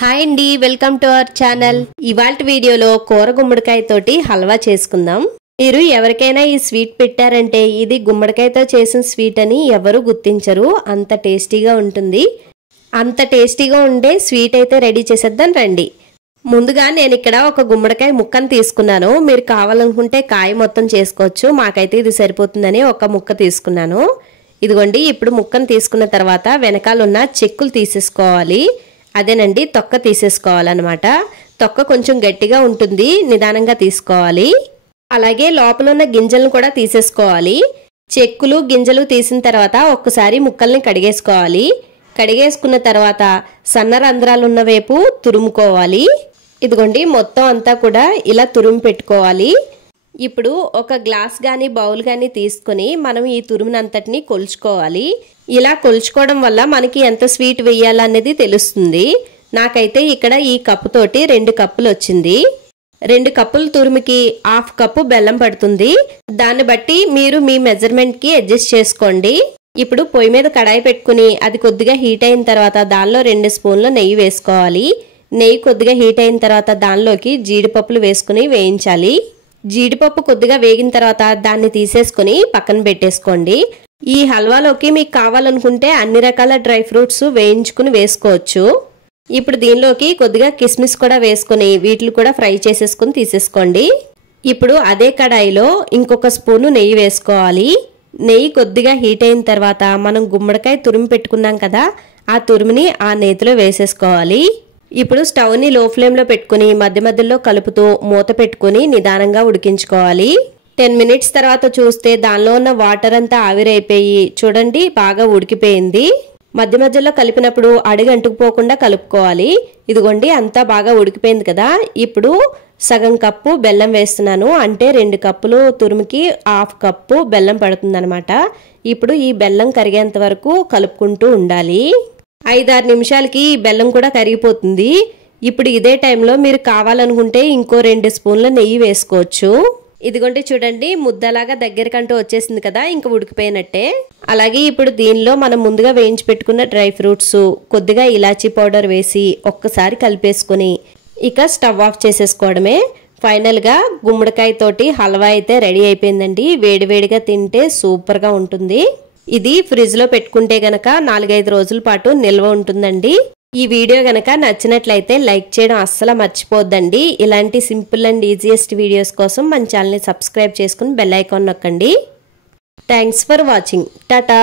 Hi అండి, welcome to our channel. ఇవాల్టి వీడియోలో కూర గుమ్మడికాయ తోటి హల్వా చేసుకుందాం. మీరు ఎవరికైనా ఈ స్వీట్ పెట్టారంటే ఇది గుమ్మడికాయతో చేసిన స్వీట్ అని ఎవరు గుర్తించరు. అంత టేస్టీగా ఉంటుంది. అంత టేస్టీగా ఉండే స్వీట్ అయితే రెడీ చేసేద్దాం రండి. ముందుగా నేను ఇక్కడ ఒక గుమ్మడికాయ ముక్కను తీసుకున్నాను. మీరు కావాలనుకుంటే కాయ మొత్తం చేసుకోవచ్చు. మాకైతే ఇది సరిపోతుందని ఒక ముక్క తీసుకున్నాను. ఇదిగోండి, ఇప్పుడు ముక్కను తీసుకున్న తర్వాత వెనకాలన్న చెక్కులు తీసేసుకోవాలి. అదేనండి, తొక్క తీసేసుకోవాలన్నమాట. తొక్క కొంచెం గట్టిగా ఉంటుంది, నిదానంగా తీసుకోవాలి. అలాగే లోపల ఉన్న గింజలను కూడా తీసేసుకోవాలి. చెక్కులు గింజలు తీసిన తర్వాత ఒక్కసారి ముక్కల్ని కడిగేసుకోవాలి. కడిగేసుకున్న తర్వాత సన్న రంధ్రాలు ఉన్న వైపు తురుముకోవాలి. ఇదిగోండి, మొత్తం అంతా కూడా ఇలా తురుము పెట్టుకోవాలి. ఇప్పుడు ఒక గ్లాస్ కానీ బౌల్ కానీ తీసుకొని మనం ఈ తురుమునంతటిని కొలుచుకోవాలి. ఇలా కొలుచుకోవడం వల్ల మనకి ఎంత స్వీట్ వేయాలనేది తెలుస్తుంది. నాకైతే ఇక్కడ ఈ కప్పు తోటి 2 కప్పులు వచ్చింది. 2 కప్పుల తురుముకి 1/2 కప్పు బెల్లం పడుతుంది. దాన్ని బట్టి మీరు మీ మెజర్మెంట్కి అడ్జస్ట్ చేసుకోండి. ఇప్పుడు పొయ్యి మీద కడాయి పెట్టుకుని అది కొద్దిగా హీట్ అయిన తర్వాత దానిలో 2 స్పూన్ల నెయ్యి వేసుకోవాలి. నెయ్యి కొద్దిగా హీట్ అయిన తర్వాత దానిలోకి జీడిపప్పులు వేసుకుని వేయించాలి. జీడిపప్పు కొద్దిగా వేగిన తర్వాత దాన్ని తీసేసుకుని పక్కన పెట్టేసుకోండి. ఈ హల్వాలోకి మీకు కావాలనుకుంటే అన్ని రకాల డ్రై ఫ్రూట్స్ వేయించుకుని వేసుకోవచ్చు. ఇప్పుడు దీనిలోకి కొద్దిగా కిస్మిస్ కూడా వేసుకుని వీటిని కూడా ఫ్రై చేసేసుకుని తీసేసుకోండి. ఇప్పుడు అదే కడాయిలో ఇంకొక స్పూను నెయ్యి వేసుకోవాలి. నెయ్యి కొద్దిగా హీట్ అయిన తర్వాత మనం గుమ్మడికాయ తురుము పెట్టుకున్నాం కదా, ఆ తురుముని ఆ నేతిలో వేసేసుకోవాలి. ఇప్పుడు స్టవ్ని లో ఫ్లేమ్లో పెట్టుకుని మధ్య మధ్యలో కలుపుతూ మూత పెట్టుకుని నిదానంగా ఉడికించుకోవాలి. 10 మినిట్స్ తర్వాత చూస్తే దానిలో ఉన్న వాటర్ అంతా ఆవిరైపోయి చూడండి బాగా ఉడికిపోయింది. మధ్య మధ్యలో కలిపినప్పుడు అడుగు అంటుకుపోకుండా కలుపుకోవాలి. ఇదిగోండి, అంతా బాగా ఉడికిపోయింది కదా. ఇప్పుడు సగం కప్పు బెల్లం వేస్తున్నాను. అంటే 2 కప్పులు తురుముకి 1/2 కప్పు బెల్లం పడుతుందన్నమాట. ఇప్పుడు ఈ బెల్లం కరిగేంత వరకు కలుపుకుంటూ ఉండాలి. 5-6 నిమిషాలకి బెల్లం కూడా కరిగిపోతుంది. ఇప్పుడు ఇదే టైంలో మీరు కావాలనుకుంటే ఇంకో 2 స్పూన్ల నెయ్యి వేసుకోవచ్చు. ఇదిగోండి చూడండి, ముద్దలాగా దగ్గరకంటూ వచ్చేసింది కదా, ఇంకా ఉడికిపోయినట్టే. అలాగే ఇప్పుడు దీనిలో మనం ముందుగా వేయించి పెట్టుకున్న డ్రై ఫ్రూట్స్ కొద్దిగా ఇలాచీ పౌడర్ వేసి ఒక్కసారి కలిపేసుకుని ఇక స్టవ్ ఆఫ్ చేసేసుకోవడమే. ఫైనల్గా గుమ్మడికాయ తోటి హల్వా అయితే రెడీ అయిపోయిందండి. వేడివేడిగా తింటే సూపర్గా ఉంటుంది. ఇది ఫ్రిడ్జ్లో పెట్టుకుంటే గనక 4-5 రోజుల పాటు నిల్వ ఉంటుందండి. ఈ వీడియో గనక నచ్చినట్లయితే లైక్ చేయడం అస్సలు మర్చిపోద్దండి. ఇలాంటి సింపుల్ అండ్ ఈజియెస్ట్ వీడియోస్ కోసం మన ఛానల్ని సబ్స్క్రైబ్ చేసుకుని బెల్ ఐకాన్ నొక్కండి. Thanks for watching. టాటా.